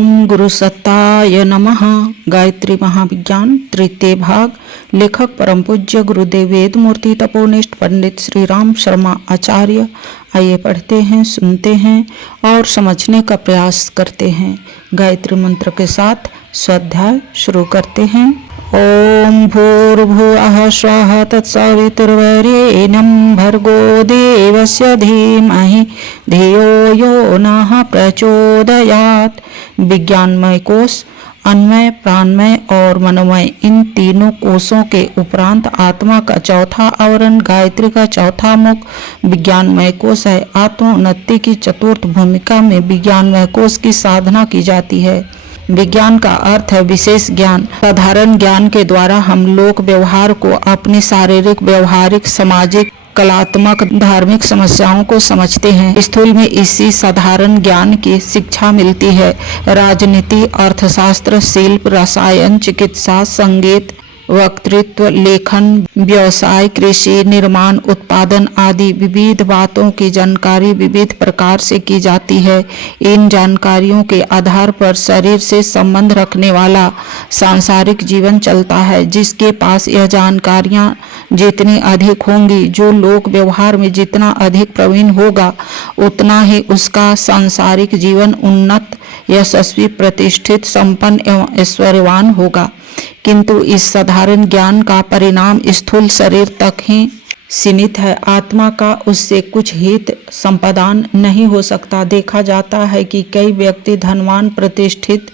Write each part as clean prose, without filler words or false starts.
ओम गुरु सत्ताय नमः। गायत्री महाविज्ञान तृतीय भाग। लेखक परम पूज्य गुरुदेव वेद मूर्ति तपोनिष्ठ पंडित श्री राम शर्मा आचार्य। आइए पढ़ते हैं, सुनते हैं और समझने का प्रयास करते हैं। गायत्री मंत्र के साथ स्वाध्याय शुरू करते हैं। ओम भूर्भुवः स्वः तत्सवितुर्वरेण्यं भर्गो देवस्य धीमहि धियो यो नः प्रचोदयात्। विज्ञानमय कोश अन्मय, प्राणमय और मनोमय, इन तीनों कोशों के उपरांत आत्मा का चौथा आवरण गायत्री का चौथा मुख विज्ञानमय कोश है। आत्मोन्नति की चतुर्थ भूमिका में विज्ञानमय कोश की साधना की जाती है। विज्ञान का अर्थ है विशेष ज्ञान। साधारण ज्ञान के द्वारा हम लोक व्यवहार को अपनी शारीरिक, व्यवहारिक, सामाजिक, कलात्मक, धार्मिक समस्याओं को समझते हैं। स्थूल में इसी साधारण ज्ञान की शिक्षा मिलती है। राजनीति, अर्थशास्त्र, शिल्प, रसायन, चिकित्सा, संगीत, वक्तृत्व, लेखन, व्यवसाय, कृषि, निर्माण, उत्पादन आदि विविध बातों की जानकारी विविध प्रकार से की जाती है। इन जानकारियों के आधार पर शरीर से संबंध रखने वाला सांसारिक जीवन चलता है। जिसके पास यह जानकारियां जितनी अधिक होंगी, जो लोक व्यवहार में जितना अधिक प्रवीण होगा, उतना ही उसका सांसारिक जीवन उन्नत, यशस्वी, प्रतिष्ठित, संपन्न एवं ऐश्वर्यवान होगा। किंतु इस साधारण ज्ञान का परिणाम स्थूल शरीर तक ही सीमित है। आत्मा का उससे कुछ हित संपादन नहीं हो सकता। देखा जाता है कि कई व्यक्ति धनवान, प्रतिष्ठित,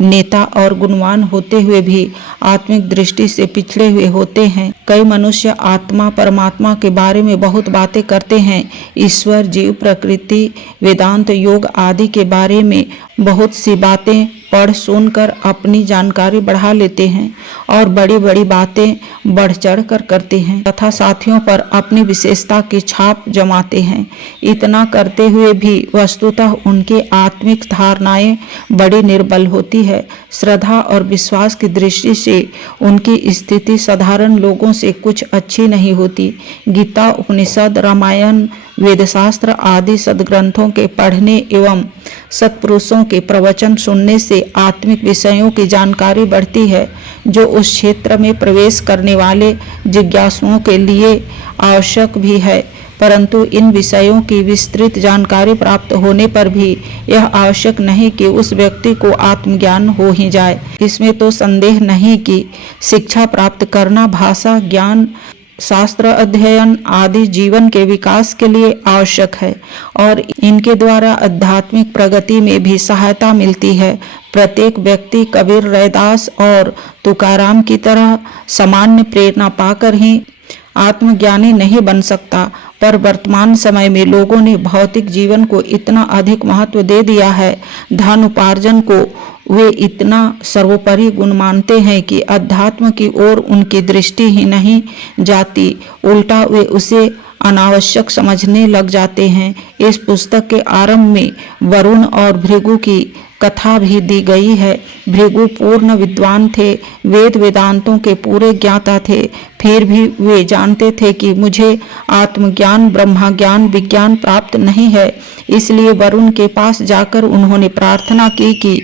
नेता और गुणवान होते हुए भी आत्मिक दृष्टि से पिछड़े हुए होते हैं। कई मनुष्य आत्मा, परमात्मा के बारे में बहुत बातें करते हैं। ईश्वर, जीव, प्रकृति, वेदांत, योग आदि के बारे में बहुत सी बातें पढ़ सुनकर अपनी जानकारी बढ़ा लेते हैं और बड़ी बड़ी बातें बढ़ चढ़ कर करते हैं तथा साथियों पर अपनी विशेषता की छाप जमाते हैं। इतना करते हुए भी वस्तुतः उनकी आत्मिक धारणाएं बड़ी निर्बल होती है। श्रद्धा और विश्वास की दृष्टि से उनकी स्थिति साधारण लोगों से कुछ अच्छी नहीं होती। गीता, उपनिषद, रामायण, वेदशास्त्र आदि सद्ग्रंथों के पढ़ने एवं सत्पुरुषों के प्रवचन सुनने से आत्मिक विषयों की जानकारी बढ़ती है, जो उस क्षेत्र में प्रवेश करने वाले जिज्ञासुओं के लिए आवश्यक भी है। परंतु इन विषयों की विस्तृत जानकारी प्राप्त होने पर भी यह आवश्यक नहीं कि उस व्यक्ति को आत्मज्ञान हो ही जाए। इसमें तो संदेह नहीं कि शिक्षा प्राप्त करना, भाषा ज्ञान, शास्त्र अध्ययन आदि जीवन के विकास के लिए आवश्यक है और इनके द्वारा आध्यात्मिक प्रगति में भी सहायता मिलती है। प्रत्येक व्यक्ति कबीर, रैदास और तुकाराम की तरह सामान्य प्रेरणा पाकर ही आत्मज्ञानी नहीं बन सकता। पर वर्तमान समय में लोगों ने भौतिक जीवन को इतना अधिक महत्व दे दिया है, धन उपार्जन को वे इतना सर्वोपरि गुण मानते हैं कि अध्यात्म की ओर उनकी दृष्टि ही नहीं जाती। उल्टा वे उसे अनावश्यक समझने लग जाते हैं। इस पुस्तक के आरंभ में वरुण और भृगु की कथा भी दी गई है। भृगु पूर्ण विद्वान थे, वेद वेदांतों के पूरे ज्ञाता थे। फिर भी वे जानते थे कि मुझे आत्मज्ञान, ब्रह्मज्ञान, विज्ञान प्राप्त नहीं है। इसलिए वरुण के पास जाकर उन्होंने प्रार्थना की कि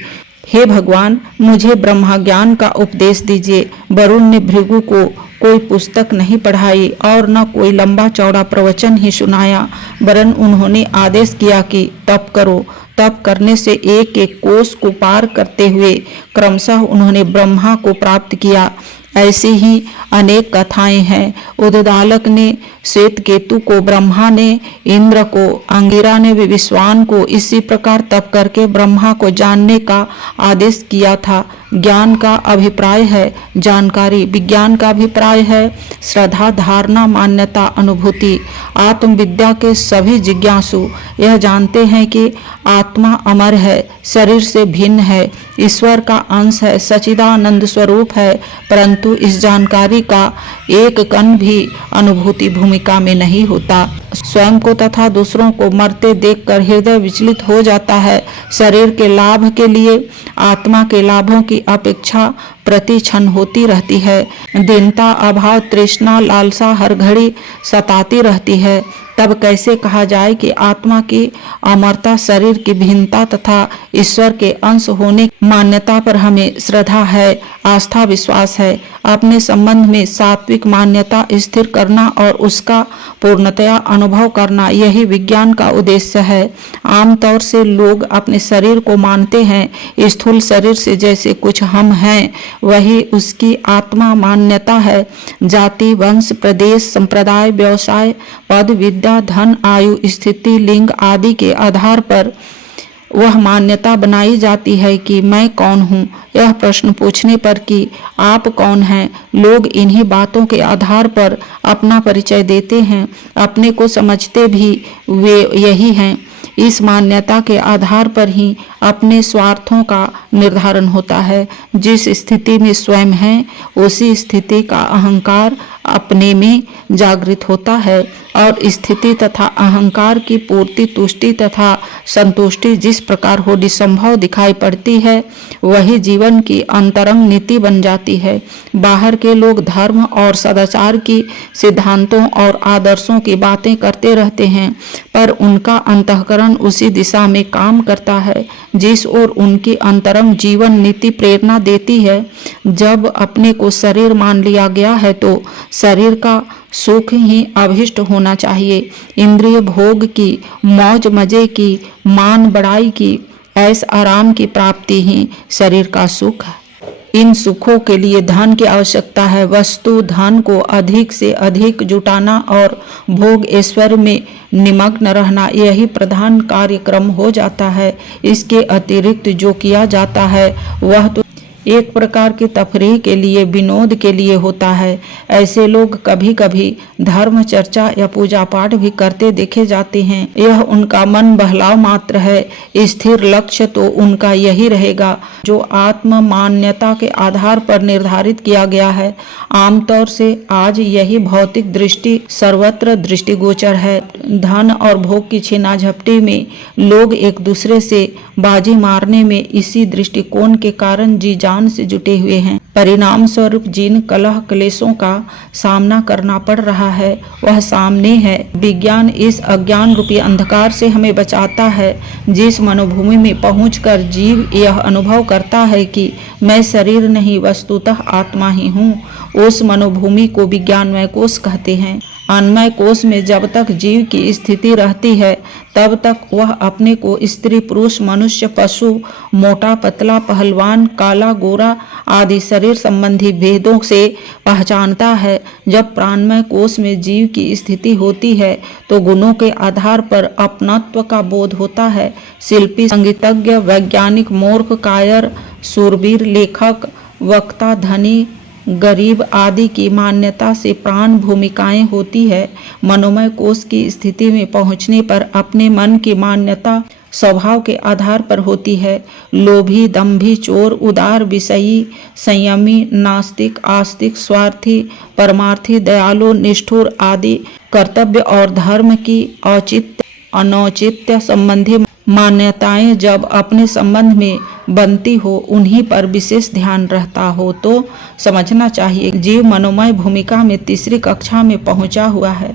हे भगवान, मुझे ब्रह्मज्ञान का उपदेश दीजिए। वरुण ने भृगु को कोई पुस्तक नहीं पढ़ाई और न कोई लंबा चौड़ा प्रवचन ही सुनाया, वरन उन्होंने आदेश किया कि तप करो। तप करने से एक एक कोष को पार करते हुए क्रमशः उन्होंने ब्रह्मा को प्राप्त किया। ऐसी ही अनेक कथाएं हैं। उद्दालक ने श्वेतकेतु को, ब्रह्मा ने इंद्र को, अंगिरा ने विश्वान को इसी प्रकार तप करके ब्रह्मा को जानने का आदेश किया था। ज्ञान का अभिप्राय है जानकारी, विज्ञान का अभिप्राय है श्रद्धा, धारणा, मान्यता, अनुभूति। आत्मविद्या के सभी जिज्ञासु यह जानते हैं कि आत्मा अमर है, शरीर से भिन्न है, ईश्वर का अंश है, सच्चिदानंद स्वरूप है। परंतु इस जानकारी का एक कण भी अनुभूति भूमिका में नहीं होता। स्वयं को तथा दूसरों को मरते देखकर हृदय विचलित हो जाता है। शरीर के लाभ के लिए आत्मा के लाभों की अपेक्षा प्रति क्षण होती रहती है। दीनता, अभाव, तृष्णा, लालसा हर घड़ी सताती रहती है। तब कैसे कहा जाए कि आत्मा की अमरता, शरीर की भिन्नता तथा ईश्वर के अंश होने की मान्यता पर हमें श्रद्धा है, आस्था विश्वास है। अपने संबंध में सात्विक मान्यता स्थिर करना और उसका पूर्णतया अनुभव करना, यही विज्ञान का उद्देश्य है। आमतौर से लोग अपने शरीर को मानते हैं स्थूल शरीर से जैसे कुछ हम हैं, वही उसकी आत्मा मान्यता है। जाति, वंश, प्रदेश, संप्रदाय, व्यवसाय, पद, विद्या, धन, आयु, स्थिति, लिंग आदि के आधार पर वह मान्यता बनाई जाती है कि मैं कौन हूँ। यह प्रश्न पूछने पर कि आप कौन हैं, लोग इन्हीं बातों के आधार पर अपना परिचय देते हैं। अपने को समझते भी वे यही हैं। इस मान्यता के आधार पर ही अपने स्वार्थों का निर्धारण होता है। जिस स्थिति में स्वयं है, उसी स्थिति का अहंकार अपने में जागृत होता है और स्थिति तथा अहंकार की पूर्ति, तुष्टि तथा संतुष्टि जिस प्रकार होनी संभव दिखाई पड़ती है, वही जीवन की अंतरंग नीति बन जाती है। बाहर के लोग धर्म और सदाचार की सिद्धांतों और आदर्शों की बातें करते रहते हैं, पर उनका अंतःकरण उसी दिशा में काम करता है जिस ओर उनकी अंतरंग जीवन नीति प्रेरणा देती है। जब अपने को शरीर मान लिया गया है तो शरीर का सुख ही अभिष्ट होना चाहिए। इंद्रिय भोग की, मौज मजे की, मान बढ़ाई की, ऐश आराम की प्राप्ति ही शरीर का सुख है। इन सुखों के लिए धन की आवश्यकता है। वस्तु धन को अधिक से अधिक जुटाना और भोग ऐश्वर्य में निमग्न रहना, यही प्रधान कार्यक्रम हो जाता है। इसके अतिरिक्त जो किया जाता है वह तो एक प्रकार की तफरीह के लिए, विनोद के लिए होता है। ऐसे लोग कभी कभी धर्म चर्चा या पूजा पाठ भी करते देखे जाते हैं। यह उनका मन बहलाव मात्र है। स्थिर लक्ष्य तो उनका यही रहेगा जो आत्म मान्यता के आधार पर निर्धारित किया गया है। आमतौर से आज यही भौतिक दृष्टि सर्वत्र दृष्टिगोचर है। धन और भोग की छीना झपटी में लोग एक दूसरे से बाजी मारने में इसी दृष्टिकोण के कारण जी जान से जुटे हुए हैं। परिणाम स्वरूप जिन कलह क्लेशों का सामना करना पड़ रहा है वह सामने है। विज्ञान इस अज्ञान रूपी अंधकार से हमें बचाता है। जिस मनोभूमि में पहुंचकर जीव यह अनुभव करता है कि मैं शरीर नहीं वस्तुतः आत्मा ही हूँ, उस मनोभूमि को विज्ञानमय कोश कहते हैं। अन्मय कोश में जब तक जीव की स्थिति रहती है तब तक वह अपने को स्त्री, पुरुष, मनुष्य, पशु, मोटा, पतला, पहलवान, काला, गोरा आदि शरीर संबंधी भेदों से पहचानता है। जब प्राणमय कोश में जीव की स्थिति होती है तो गुणों के आधार पर अपनत्व का बोध होता है। शिल्पी, संगीतज्ञ, वैज्ञानिक, मूर्ख, कायर, शूरवीर, लेखक, वक्ता, धनी, गरीब आदि की मान्यता से प्राण भूमिकाएं होती है। मनोमय कोश की स्थिति में पहुंचने पर अपने मन की मान्यता स्वभाव के आधार पर होती है। लोभी, दंभी, चोर, उदार, विषयी, संयमी, नास्तिक, आस्तिक, स्वार्थी, परमार्थी, दयालु, निष्ठुर आदि कर्तव्य और धर्म की औचित्य अनौचित्य संबंधी मान्यताएं जब अपने संबंध में बनती हो, उन्हीं पर विशेष ध्यान रहता हो तो समझना चाहिए जीव मनोमय भूमिका में तीसरी कक्षा में पहुंचा हुआ है।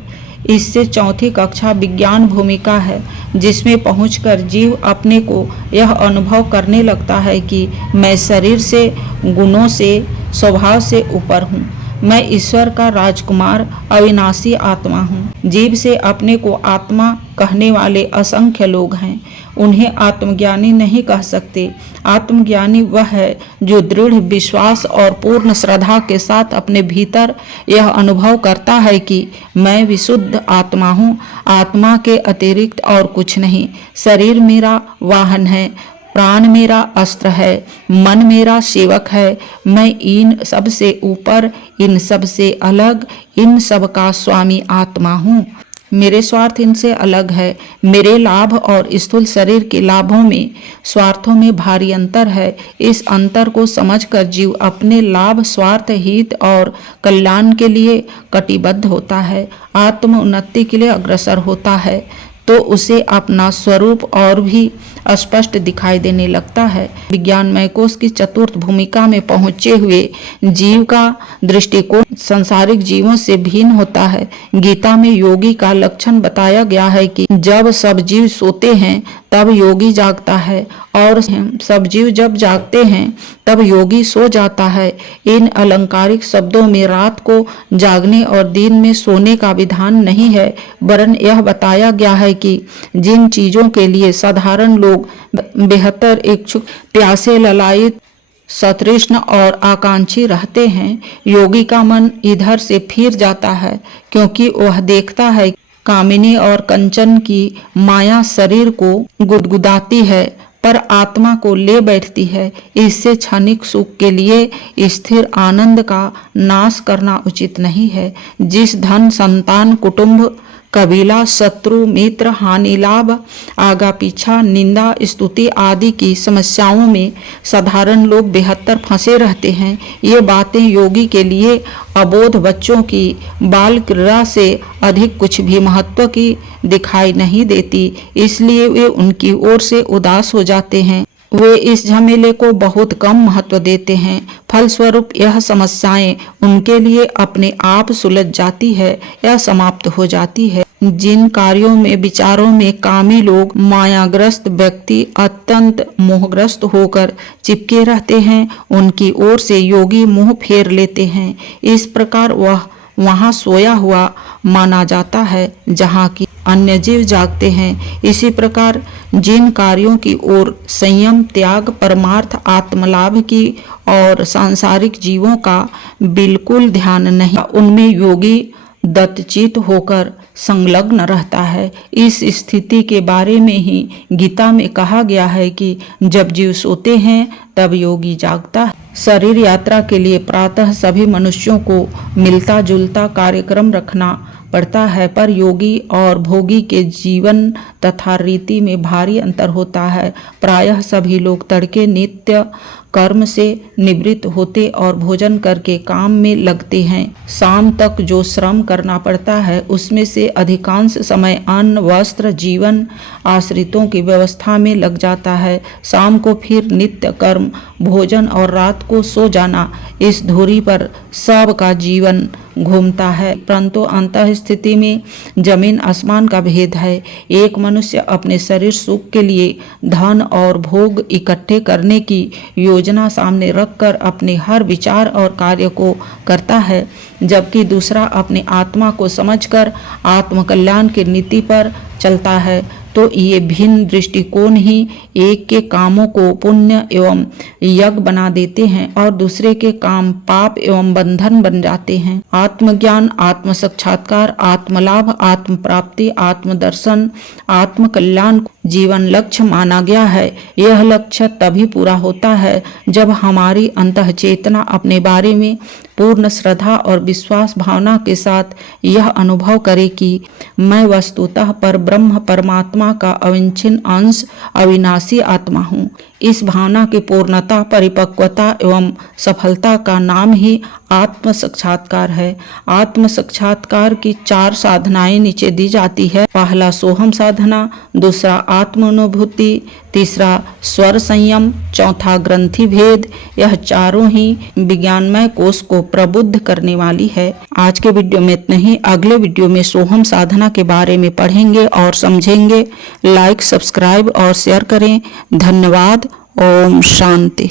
इससे चौथी कक्षा विज्ञान भूमिका है, जिसमें पहुंचकर जीव अपने को यह अनुभव करने लगता है कि मैं शरीर से, गुणों से, स्वभाव से ऊपर हूँ। मैं ईश्वर का राजकुमार अविनाशी आत्मा हूँ। जीव से अपने को आत्मा कहने वाले असंख्य लोग हैं। उन्हें आत्मज्ञानी नहीं कह सकते। आत्मज्ञानी वह है जो दृढ़ विश्वास और पूर्ण श्रद्धा के साथ अपने भीतर यह अनुभव करता है कि मैं विशुद्ध आत्मा हूँ, आत्मा के अतिरिक्त और कुछ नहीं। शरीर मेरा वाहन है, प्राण मेरा अस्त्र है, मन मेरा सेवक है। मैं इन सब से ऊपर, इन सब से अलग, इन सब का स्वामी आत्मा हूँ। मेरे स्वार्थ इनसे अलग है। मेरे लाभ और स्थूल शरीर के लाभों में, स्वार्थों में भारी अंतर है। इस अंतर को समझकर जीव अपने लाभ, स्वार्थ, हित और कल्याण के लिए कटिबद्ध होता है, आत्म उन्नति के लिए अग्रसर होता है, तो उसे अपना स्वरूप और भी स्पष्ट दिखाई देने लगता है। विज्ञानमय कोश की चतुर्थ भूमिका में पहुंचे हुए जीव का दृष्टिकोण सांसारिक जीवों से भिन्न होता है। गीता में योगी का लक्षण बताया गया है कि जब सब जीव सोते हैं तब योगी जागता है और सब जीव जब जागते हैं तब योगी सो जाता है। इन अलंकारिक शब्दों में रात को जागने और दिन में सोने का विधान नहीं है, वरन यह बताया गया है कि जिन चीजों के लिए साधारण लोग बेहतर इच्छुक, प्यासे, ललायित, सतृष्ण और आकांक्षी रहते हैं, योगी का मन इधर से फिर जाता है, क्योंकि वह देखता है कामिनी और कंचन की माया शरीर को गुदगुदाती है पर आत्मा को ले बैठती है। इससे क्षणिक सुख के लिए स्थिर आनंद का नाश करना उचित नहीं है। जिस धन, संतान, कुटुंब, कबीला, शत्रु, मित्र, हानि, लाभ, आगा पीछा, निंदा, स्तुति आदि की समस्याओं में साधारण लोग बेहतर फंसे रहते हैं, ये बातें योगी के लिए अबोध बच्चों की बाल क्रीड़ा से अधिक कुछ भी महत्व की दिखाई नहीं देती, इसलिए वे उनकी ओर से उदास हो जाते हैं। वे इस झमेले को बहुत कम महत्व देते हैं। फलस्वरूप यह समस्याएं उनके लिए अपने आप सुलझ जाती है या समाप्त हो जाती है। जिन कार्यों में, विचारों में कामी लोग, मायाग्रस्त व्यक्ति अत्यंत मोहग्रस्त होकर चिपके रहते हैं, उनकी ओर से योगी मुंह फेर लेते हैं। इस प्रकार वह वहां सोया हुआ माना जाता है जहां की अन्य जीव जागते हैं। इसी प्रकार जिन कार्यों की ओर संयम, त्याग, परमार्थ, आत्मलाभ की और सांसारिक जीवों का बिल्कुल ध्यान नहीं, उनमें योगी दत्तचित होकर संलग्न रहता है। इस स्थिति के बारे में ही गीता में कहा गया है कि जब जीव सोते हैं तब योगी जागता है। शरीर यात्रा के लिए प्रातः सभी मनुष्यों को मिलता जुलता कार्यक्रम रखना पड़ता है, पर योगी और भोगी के जीवन तथा रीति में भारी अंतर होता है। प्रायः सभी लोग तड़के नित्य कर्म से निवृत्त होते और भोजन करके काम में लगते हैं। शाम तक जो श्रम करना पड़ता है उसमें से अधिकांश समय अन्न, वस्त्र, जीवन, आश्रितों की व्यवस्था में लग जाता है। शाम को फिर नित्य कर्म, भोजन और रात को सो जाना, इस धुरी पर सबका जीवन घूमता है। परंतु अंतः स्थिति में जमीन आसमान का भेद है। एक मनुष्य अपने शरीर सुख के लिए धन और भोग इकट्ठे करने की योजना सामने रखकर अपने हर विचार और कार्य को करता है, जबकि दूसरा अपने आत्मा को समझकर आत्मकल्याण की नीति पर चलता है। तो ये भिन्न दृष्टिकोण ही एक के कामों को पुण्य एवं यज्ञ बना देते हैं और दूसरे के काम पाप एवं बंधन बन जाते हैं। आत्मज्ञान, आत्म साक्षात्कार, आत्मलाभ, आत्म प्राप्ति, आत्मदर्शन, आत्मकल्याण जीवन लक्ष्य माना गया है। यह लक्ष्य तभी पूरा होता है जब हमारी अंतः चेतना अपने बारे में पूर्ण श्रद्धा और विश्वास भावना के साथ यह अनुभव करे कि मैं वस्तुतः पर ब्रह्म परमात्मा का अविच्छिन्न अंश, अविनाशी आत्मा हूँ। इस भावना की पूर्णता, परिपक्वता एवं सफलता का नाम ही आत्म साक्षात्कार है। आत्म साक्षात्कार की 4 साधनाएं नीचे दी जाती है। पहला सोहम साधना, दूसरा आत्मानुभूति, तीसरा स्वर संयम, चौथा ग्रंथि भेद। यह चारों ही विज्ञानमय कोश को प्रबुद्ध करने वाली है। आज के वीडियो में इतना ही। अगले वीडियो में सोहम साधना के बारे में पढ़ेंगे और समझेंगे। लाइक, सब्सक्राइब और शेयर करें। धन्यवाद। ओम शांति।